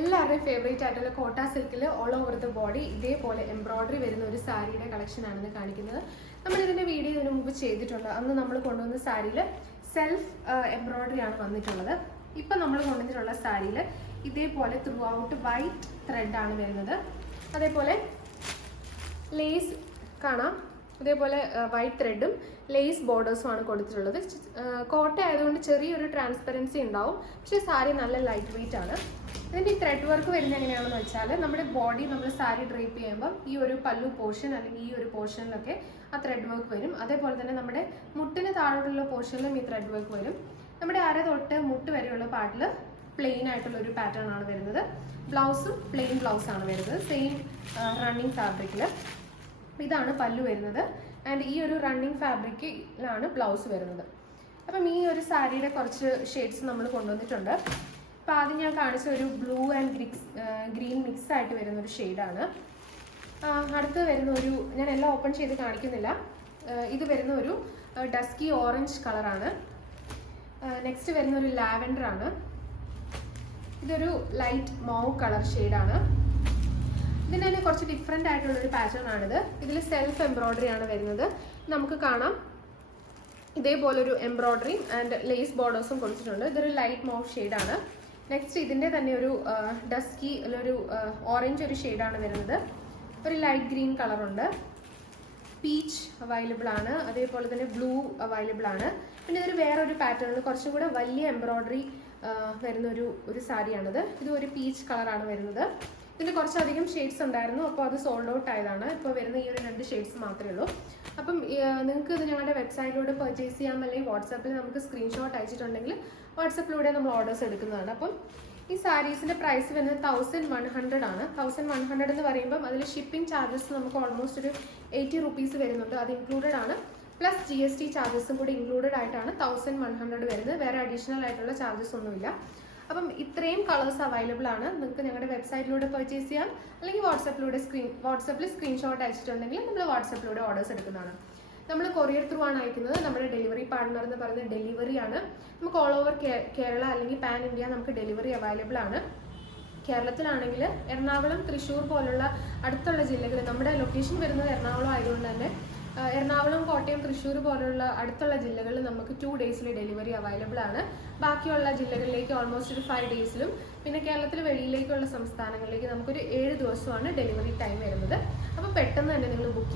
എല്ലാവരുടെയും ഫേവറേറ്റ് ആയിട്ടുള്ള കോട്ട സിൽക്കിൽ ഓൾ ഓവർ ദ ബോഡി ഇതേപോലെ എംബ്രോയിഡറി വരുന്ന ഒരു സാരിയുടെ കളക്ഷൻ ആണെന്ന് കാണിക്കുന്നത്. നമ്മൾ ഇതിന്റെ വീഡിയോ ഇതിനു മുമ്പ് ചെയ്തിട്ടുണ്ട്. അന്ന് നമ്മൾ കൊണ്ടുവന്ന സാരിയിൽ സെൽഫ് എംബ്രോയിഡറി ആണ് വന്നിട്ടുള്ളത്. ഇപ്പം നമ്മൾ കൊണ്ടുവന്നിട്ടുള്ള സാരിയിൽ ഇതേപോലെ ത്രൂ ഔട്ട് വൈറ്റ് ത്രെഡ് ആണ് വരുന്നത്. അതേപോലെ ലേസ് കാണാം. ഇതേപോലെ വൈറ്റ് ത്രെഡും ലേസ് ബോർഡേഴ്സും ആണ് കൊടുത്തിട്ടുള്ളത്. കോട്ട ആയതുകൊണ്ട് ചെറിയൊരു ട്രാൻസ്പെറൻസി ഉണ്ടാവും, പക്ഷേ സാരി നല്ല ലൈറ്റ് വെയിറ്റ് ആണ്. ഇതിൻ്റെ ഈ ത്രെഡ് വർക്ക് വരുന്നത് എങ്ങനെയാണെന്ന് വെച്ചാൽ നമ്മുടെ ബോഡി നമ്മൾ സാരി ഡ്രേപ്പ് ചെയ്യുമ്പം ഈ ഒരു പല്ലു പോർഷൻ അല്ലെങ്കിൽ ഈ ഒരു പോർഷനിലൊക്കെ ആ ത്രെഡ് വർക്ക് വരും. അതേപോലെ തന്നെ നമ്മുടെ മുട്ടിന് താഴോട്ടുള്ള പോർഷനിലും ഈ ത്രെഡ് വർക്ക് വരും. നമ്മുടെ അര തൊട്ട് മുട്ട് വരെയുള്ള പാർട്ടിൽ പ്ലെയിൻ ആയിട്ടുള്ള ഒരു പാറ്റേൺ ആണ് വരുന്നത്. ബ്ലൗസും പ്ലെയിൻ ബ്ലൗസ് ആണ് വരുന്നത്, സെയിം റണ്ണിങ് ഫാബ്രിക്കിൽ. ഇതാണ് പല്ലു വരുന്നത്. ആൻഡ് ഈ ഒരു റണ്ണിങ് ഫാബ്രിക്കിലാണ് ബ്ലൗസ് വരുന്നത്. അപ്പം ഈ ഒരു സാരിയുടെ കുറച്ച് ഷെയ്ഡ്സ് നമ്മൾ കൊണ്ടുവന്നിട്ടുണ്ട്. അപ്പോൾ ആദ്യം ഞാൻ കാണിച്ച ഒരു ബ്ലൂ ആൻഡ് ഗ്രീൻ മിക്സ് ആയിട്ട് വരുന്ന ഒരു ഷെയ്ഡാണ്. അടുത്ത് വരുന്ന ഒരു, ഞാൻ എല്ലാം ഓപ്പൺ ചെയ്ത് കാണിക്കുന്നില്ല, ഇത് വരുന്ന ഒരു ഡസ്കി ഓറഞ്ച് കളറാണ്. നെക്സ്റ്റ് വരുന്ന ഒരു ലാവൻഡർ ആണ്. ഇതൊരു ലൈറ്റ് മൗവ് കളർ ഷെയ്ഡാണ്. ഇതിന് തന്നെ കുറച്ച് ഡിഫറെൻ്റ് ആയിട്ടുള്ളൊരു പാറ്റേൺ ആണിത്. ഇതിൽ സെൽഫ് എംബ്രോയിഡറി ആണ് വരുന്നത്. നമുക്ക് കാണാം ഇതേപോലൊരു എംബ്രോയിഡറി ആൻഡ് ലേസ് ബോർഡേഴ്സും കൊടുത്തിട്ടുണ്ട്. ഇതൊരു ലൈറ്റ് മൗവ് ഷെയ്ഡാണ്. നെക്സ്റ്റ് ഇതിൻ്റെ തന്നെ ഒരു ഡസ്കി ഒരു ഓറഞ്ച് ഒരു ഷെയ്ഡാണ് വരുന്നത്. ഒരു ലൈറ്റ് ഗ്രീൻ കളറുണ്ട്, പീച്ച് അവൈലബിൾ ആണ്, അതേപോലെ തന്നെ ബ്ലൂ അവൈലബിൾ ആണ്. പിന്നെ ഇതൊരു വേറൊരു പാറ്റേണിൽ കുറച്ചും കൂടെ വലിയ എംബ്രോയിഡറി വരുന്ന ഒരു സാരിയാണിത്. ഇത് ഒരു പീച്ച് കളറാണ് വരുന്നത്. ഇതിന് കുറച്ചധികം ഷെയ്ഡ്സ് ഉണ്ടായിരുന്നു, അപ്പോൾ അത് സോൾഡ് ഔട്ട് ആയതാണ്. ഇപ്പോൾ വരുന്ന ഈ ഒരു 2 ഷെയ്ഡ്സ് മാത്രമേ ഉള്ളൂ. അപ്പം നിങ്ങൾക്ക് ഇത് ഞങ്ങളുടെ വെബ്സൈറ്റിലൂടെ പർച്ചേസ് ചെയ്യാം, അല്ലെങ്കിൽ വാട്സാപ്പിൽ നമുക്ക് സ്ക്രീൻഷോട്ട് അയച്ചിട്ടുണ്ടെങ്കിൽ വാട്സാപ്പിലൂടെ നമ്മൾ ഓർഡേഴ്സ് എടുക്കുന്നതാണ്. അപ്പം ഈ സാരീസിൻ്റെ പ്രൈസ് വരുന്നത് 1100 ആണ്. 1100 എന്ന് പറയുമ്പം അതിൽ ഷിപ്പിംഗ് ചാർജസ് നമുക്ക് ഓൾമോസ്റ്റ് ഒരു 80 റുപ്പീസ് വരുന്നുണ്ട്. അത് ഇൻക്ലൂഡഡ് ആണ്. പ്ലസ് GST ചാർജസും കൂടി ഇൻക്ലൂഡഡ് ആയിട്ടാണ് 1100 വരുന്നത്. വേറെ അഡീഷണൽ ആയിട്ടുള്ള ചാർജസ് ഒന്നുമില്ല. അപ്പം ഇത്രയും കളേഴ്സ് അവൈലബിൾ ആണ്. നിങ്ങൾക്ക് ഞങ്ങളുടെ വെബ്സൈറ്റിലൂടെ പർച്ചേസ് ചെയ്യാം, അല്ലെങ്കിൽ വാട്സാപ്പിൽ സ്ക്രീൻഷോട്ട് അയച്ചിട്ടുണ്ടെങ്കിൽ നമ്മൾ വാട്സാപ്പിലൂടെ ഓർഡേഴ്സ് എടുക്കുന്നതാണ്. നമ്മൾ കൊറിയർ ത്രൂ ആണ് അയക്കുന്നത്. നമ്മുടെ ഡെലിവറി പാർട്ണർ എന്ന് പറയുന്നത് ഡെലിവറി ആണ്. നമുക്ക് ഓൾ ഓവർ കേരള അല്ലെങ്കിൽ പാൻ ഇന്ത്യ നമുക്ക് ഡെലിവറി അവൈലബിൾ ആണ്. കേരളത്തിലാണെങ്കിൽ എറണാകുളം, തൃശ്ശൂർ പോലുള്ള അടുത്തുള്ള ജില്ലകൾ, നമ്മുടെ ലൊക്കേഷൻ വരുന്നത് എറണാകുളം ആയതുകൊണ്ട് തന്നെ എറണാകുളം, കോട്ടയം, തൃശ്ശൂർ പോലുള്ള അടുത്തുള്ള ജില്ലകളിൽ നമുക്ക് 2 ഡേയ്സിൽ ഡെലിവറി അവൈലബിൾ ആണ്. ബാക്കിയുള്ള ജില്ലകളിലേക്ക് ഓൾമോസ്റ്റ് ഒരു 5 ഡേയ്സിലും, പിന്നെ കേരളത്തിൽ വെളിയിലേക്കുള്ള സംസ്ഥാനങ്ങളിലേക്ക് നമുക്കൊരു 7 ദിവസമാണ് ഡെലിവറി ടൈം വരുന്നത്. അപ്പോൾ പെട്ടെന്ന് തന്നെ നിങ്ങൾ ബുക്ക്